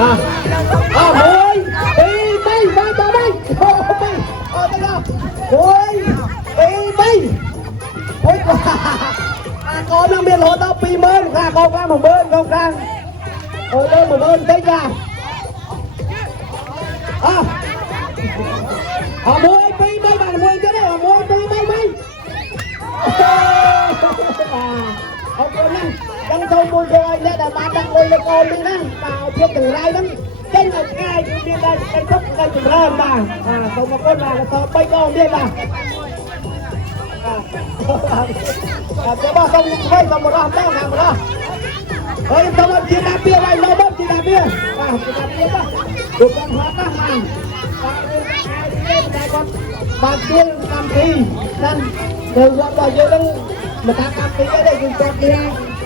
môi đi bay bay cho bay đây nào môi đi bay ôi con đang biên lộ tao pi mơn ra con ra một bên không ra ôi lên một bên thấy ra môi pi bay bạn môi cái này môi pi bay bay ông con năng đang thâu môi rồi nên là bạn đang ngồi lên con đi đó vào phía từ đây đó trên là ngay đi đây cái khúc đây từ lên mà không có con là thợ bay con đi mà cho ba không bay còn một đó không một đó ơi không ăn chia đá bia này lâu bớt chia đá bia đó được con hóa các hàng bà tiên làm gì nên từ qua bao nhiêu đó người ta làm gì ở đây dùng con kia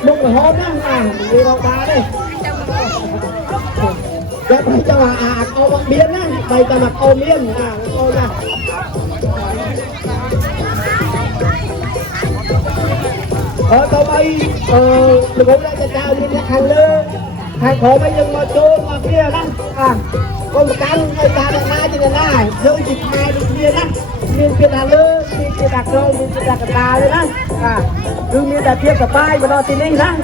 lúc mà hôm đó đi đâu ba đây cái phải cho câu bạc biên á bày cho mặt câu miên câu nha câu bay được cũng lại chào đi hàng lơ hàng khổ bây giờ mà trôn mà kia đó có một căn người ta đã ngay trên này rơi dịch hai được kia đó miền kia hàng lơ miền kia đặt rồi miền kia đặt cả đấy đó cứ miền đặt kia cả bay mà nó tin đi đó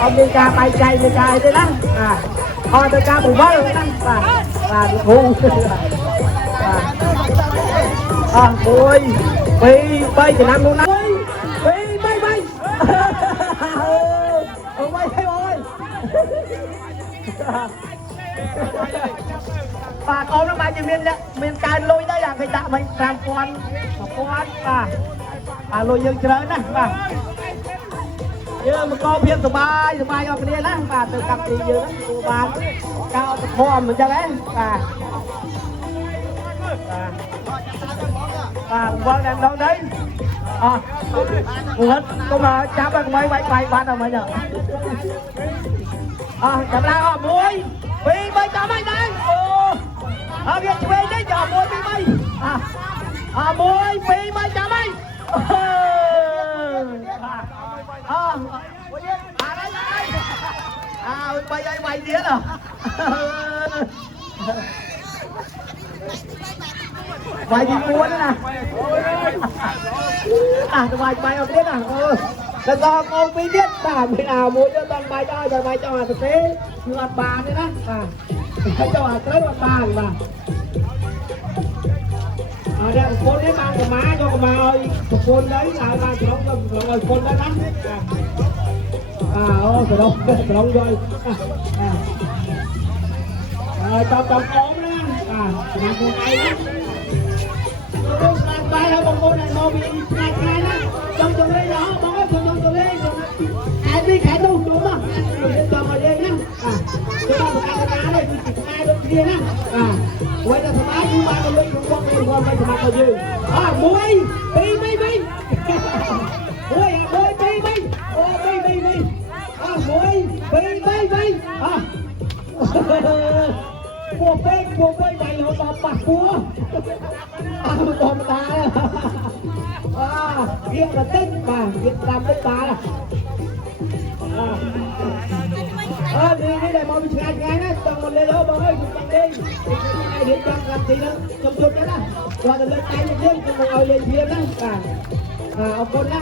ông miền ca bay chạy miền chạy đấy đó tôi ca bù vỡ rồi đó được hù ôi bay từ năm luôn đó bay bay bay ơi bà con nó bay từ miền càn lôi đây là người ta mình làm con lôi dương chơi đó mà con phiền từ bay ở cái này đó từ cặp thì dữ từ ba cao từ khom mình cho đấy vâng đang đâu đấy hết con mà chắp cái máy bay bán đâu mà nhở chắp lại muối phi bay cho máy đây việc phi đấy cho muối phi bay muối phi bay cho máy bay đĩa à bay đi mua nữa nè bay ở biết là do con mới biết mình nào mua cho toàn bay cho là thực tế ngược bà nữa đó cho là tới ngược bà mà đây một con đấy mang của má cho của má ơi một con đấy là mang của nó rồi con đấy lắm từ đâu rồi trong ốm đó làm con này bay ở con này nó bị khai đó trong đây đó bó trong đây ai biết khả tu đúng không cho mà đây đó cho nó một cái đây ai được kia đó quay ra thoải mái nhưng mà con lấy con bay thoải mái gì muối bi muối bi mua bay bay họ bọc bạc cua mà còn ta kia là tích mà việc làm tích ta đi đây mọi người ngay đó trong một lê đó mọi người cùng đi ai đến trong làm gì đó trong chuột đó rồi lên tay lên trên còn ngồi lên thiên đó ông con đó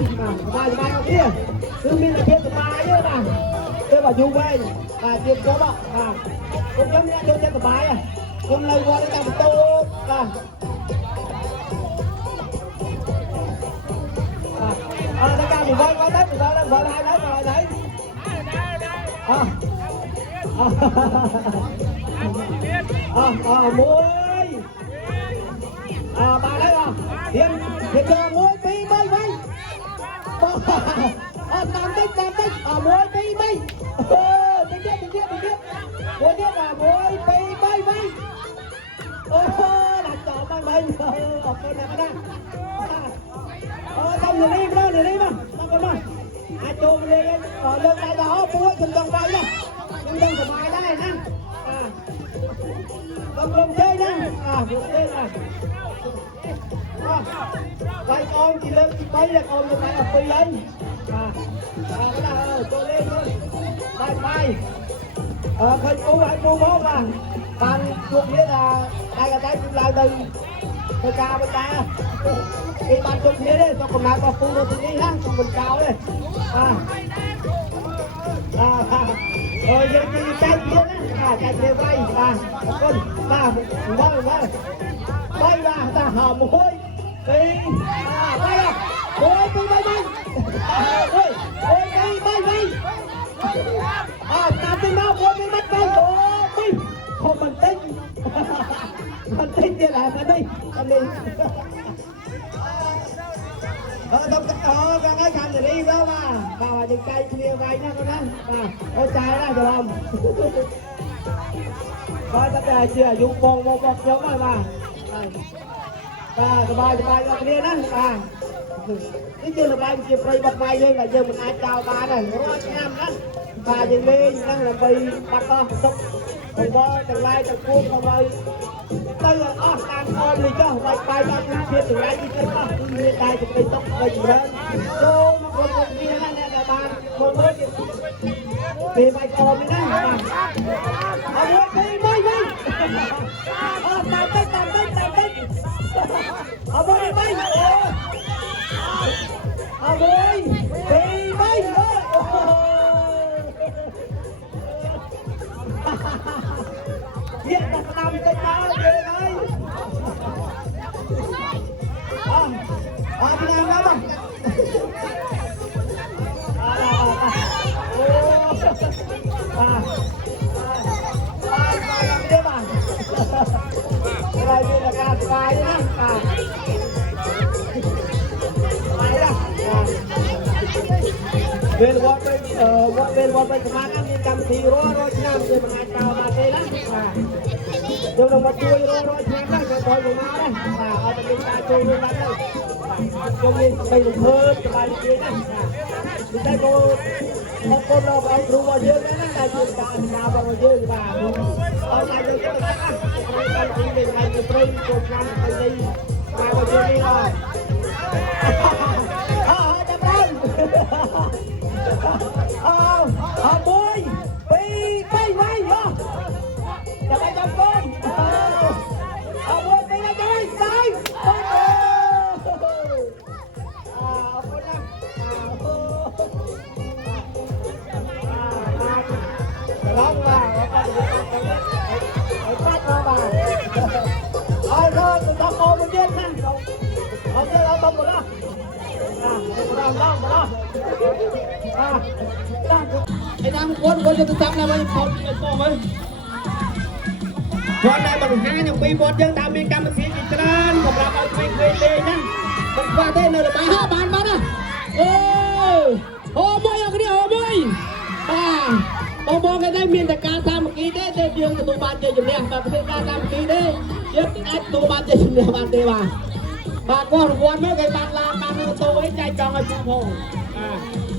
bay ở kia cứ biết là thiên của ba chứ mà tôi bảo du quay thiên có đó cũng giống như cho thiên của ba con lấy qua để làm tốt đây cao một vơi đấy một vơi vơi hai đấy rồi đấy muối ba đấy hiện giờ muối pi bay bay làm tích muối pi bay tình tiết muối tiết là muối pi bay bay làm trò bay bay ở bên này đó trong người đi mà con mà ai chôn đi lên đây đó muối cùng đồng bay đó nhân dân của bài đây nè đồng chơi nè chơi này quay con thì lên bay là con người ta phi lên cái là tôi lên thôi bay khơi cú hãy mua món mà bạn chuột nghĩa là đây là cái lại từ từ cao bên ta khi bạn chuột nghĩa đấy cho còn nào có phu đồ đi ha còn mình cao đấy rồi giờ thì trái kia đấy trái kia bay con bay ra ta hòm hôi đi bay à ôi bay ôi bay ta tin đâu ôi bắt bay ôi không mình tính như là mình đi con nói thằng thì đi đó mà vào những cây kia bay nha con đó ôi trái ra được không coi tất cả chưa dùng một giống rồi mà bài là kia đó cái chưa là bài kia bay bật bay lên là giờ mình ai chào ba này nó năm đó và dừng lên đang là bay bắt con sốc không có từng lai từng cuốn không ơi đây là đang ôm thì cho bay ra cái kia từng lai cái đó người ta thì bay tốc bay gì đó cô mà còn một kia này là ba một mới thì bay ôm đi đó bay tạm tích bay bay bay thì bay hiện là làm cái ta về đây đi làm đó đây là ca bài đó bên bên kemarin kami di Roro Cina di mengacau mati lah, dia udah mau cuy Roro Cina kan, kalau mau mana, ada kita cuy mana, kemudian sampai lumpur kembali kita, kita kalau lo baik rumah dia kan, ada kita apa dia juga, kalau ada kita kan, kalau ini lagi train, program ini, kalau dia ni lah. Bơi bay hả chào bay chào con bơi bay tới tới đó mà phát nó mà thôi tụi tao cô một viên ha ở đây là tôm rồi đóไอ้นางวนจะทำอะไรมันพอไอ้โก้ไหมวันไหนมันหาอย่างปีบอลยังตามมีกรรมสิทธิ์อีกครั้งผมรับเอาไปเคยเลยนะมันว่าได้เลยไปห้าบานมานะโอ้มวยอย่างนี้โอ้มวยมองกันได้มีแต่การทำเมื่อกี้ได้เดือนตัวบานเจอยู่เนี่ยแบบเป็นการทำเมื่อกี้ได้เยอะไอ้ตัวบานเจอยู่เนี่ยบานเดียวบานก้อนวนไม่เคยบานลาบานมันโตไว้ใจจองไอ้ผู้พง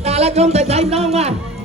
แต่ละกรมแต่ใจน้องว่า